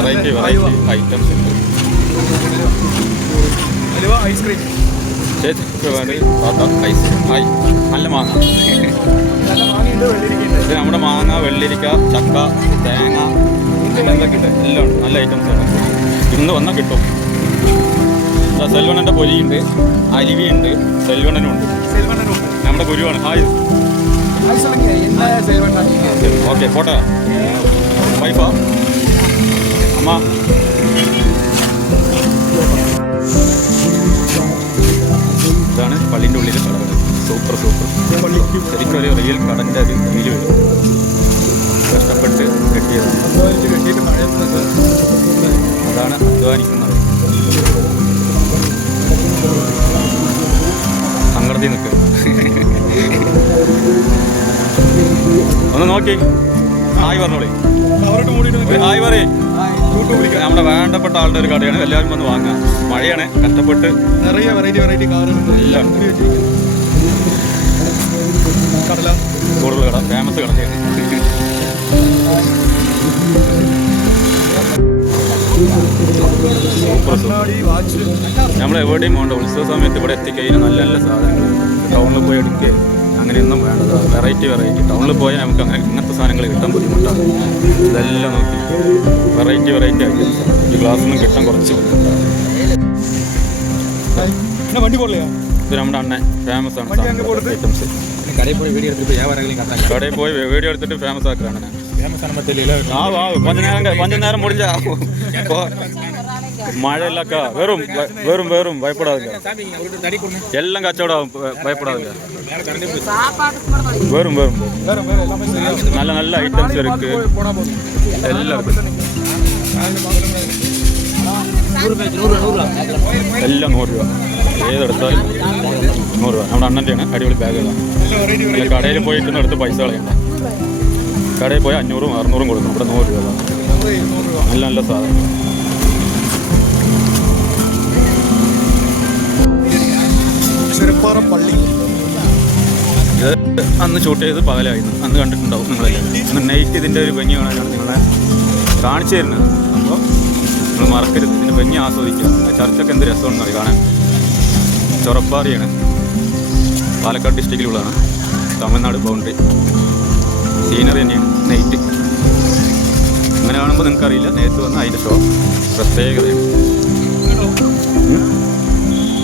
Variety items ഉണ്ട്. Ice cream ചേച്ചിക്ക് വേണ്ടി ഐസ് നല്ല മാങ്ങ. ഇത് നമ്മുടെ മാങ്ങ, വെള്ളരിക്ക, ചക്ക, തേങ്ങ, എന്തൊക്കെ ഉണ്ട്, എല്ലാം ഉണ്ട്. നല്ല ഐറ്റംസാണ്. ഇന്ന് വന്നാൽ കിട്ടും. സെൽവണ്ണൻ്റെ പൊരിയുണ്ട്, അരുവിയുണ്ട്, സെൽവണ്ണനുണ്ട്. നമ്മുടെ ഗുരുവാണ്. ഹായ്. ഓക്കെ, പോട്ടെ. വൈഫാ അമ്മ. ഇതാണ് പള്ളിൻ്റെ ഉള്ളിലെ കടകൾ. സൂപ്പർ ശരിക്കും ഒരു റിയൽ കടൻ്റെ ഒരു ഫീല് വരും. കഷ്ടപ്പെട്ട് കെട്ടിയതാണ്. അതാണ് അധ്വാനിക്കുന്നത്. സങ്കടത്തിൽ നിൽക്കുക. ഒന്ന് നോക്കി ഹായ് പറഞ്ഞോളി. ഹായ് പറയേ. നമ്മുടെ വേണ്ടപ്പെട്ട ആളുടെ ഒരു കടയാണ്. എല്ലാവരും വന്ന് വാങ്ങാം. മഴയാണ്, കഷ്ടപ്പെട്ട് നിറയെ വെറൈറ്റി കാറുകൾ എല്ലാം കൂടുതൽ കട, ഫേമസ് കടയാണ്. സൂപ്പർ. നമ്മൾ എവിടെയും പോകണ്ട. ഉത്സവ സമയത്ത് ഇവിടെ എത്തിക്കഴിഞ്ഞാൽ നല്ല നല്ല സാധനങ്ങൾ ടൗണിൽ പോയി എടുക്കുക അങ്ങനെയൊന്നും വേണ്ടത്. വെറൈറ്റി ടൗണിൽ പോയാൽ നമുക്ക് അങ്ങനെ ഇങ്ങനത്തെ സാധനങ്ങൾ കിട്ടാൻ ബുദ്ധിമുട്ടാണ്. ഇതെല്ലാം നോക്കി വെറൈറ്റി ഐറ്റംസ്. ഈ ഗ്ലാസ്സൊന്നും കിട്ടാൻ കുറച്ച് ബുദ്ധിമുട്ടാണ്. ഇത് നമ്മുടെ അണ്ണൻ ഫേമസ് ആണ് ഐറ്റംസ്. കടയിൽ പോയി വീഡിയോ എടുത്തിട്ട് ഫേമസ് ആക്കുകയാണ്. கொஞ்ச நேரம் முடிஞ்சா മഴയില്ലക്ക വെറും ഭയപ്പെടാതില്ല. എല്ലാം കച്ചവടമാകും, ഭയപ്പെടാതില്ല. വെറും നല്ല ഐറ്റംസ് ഇருக்கு. എല്ലാവർക്കും എല്ലാം 100 രൂപ. ഏതെടുത്താലും 100 രൂപ. നമ്മുടെ അണ്ണൻ്റെയാണ്. അടിപൊളി ബാഗുകളാണ്. കടയിൽ പോയിട്ട് എടുത്ത് പൈസ കളയണ്ട. കടയിൽ പോയി 500ഉം 600ഉം കൊടുക്കണം. ഇവിടെ 100 രൂപ. നല്ല സാധനം. പള്ളി ഇത് അന്ന് ഷൂട്ട് ചെയ്ത് പകലായിരുന്നു. അന്ന് കണ്ടിട്ടുണ്ടാവും നിങ്ങളെല്ലാം. ഇന്ന് നൈറ്റ് ഇതിൻ്റെ ഒരു ഭംഗി കാണാനാണ് നിങ്ങളെ കാണിച്ചു തരുന്നത്. അപ്പോൾ നിങ്ങൾ മറക്കരുത്, ഇതിൻ്റെ ഭംഗി ആസ്വദിക്കുക. ചർച്ചൊക്കെ എന്ത് രസമാണെന്ന് കാണാൻ. ചൊറപ്പാറിയാണ്, പാലക്കാട് ഡിസ്ട്രിക്റ്റിലുള്ളതാണ്. തമിഴ്നാട് ബൗണ്ടറി. സീനറി തന്നെയാണ് നൈറ്റ്. അങ്ങനെ കാണുമ്പോൾ നിങ്ങൾക്കറിയില്ല, നേരത്തെ വന്ന അതിൻ്റെ ഷോ പ്രത്യേകതയാണ്.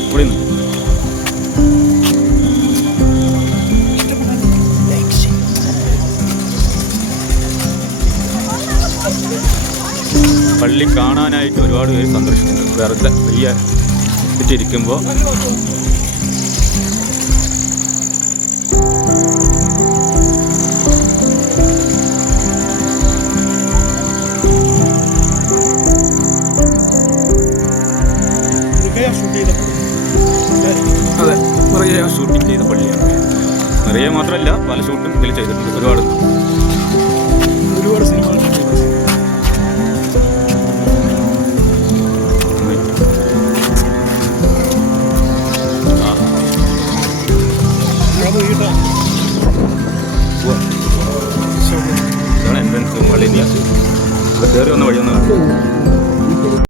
ഇവിടെ നിന്ന് പള്ളി കാണാനായിട്ട് ഒരുപാട് പേര് സന്ദർശിക്കുന്നുണ്ട്. വെറുതെ ഫ്രീ ആയിട്ടിരിക്കുമ്പോൾ ഷൂട്ടിംഗ് ചെയ്ത പള്ളിയാണ്. നിറയെ മാത്രമല്ല, പല ഷൂട്ടും ഇതിൽ ചെയ്തിട്ടുണ്ട്. ഒരുപാട്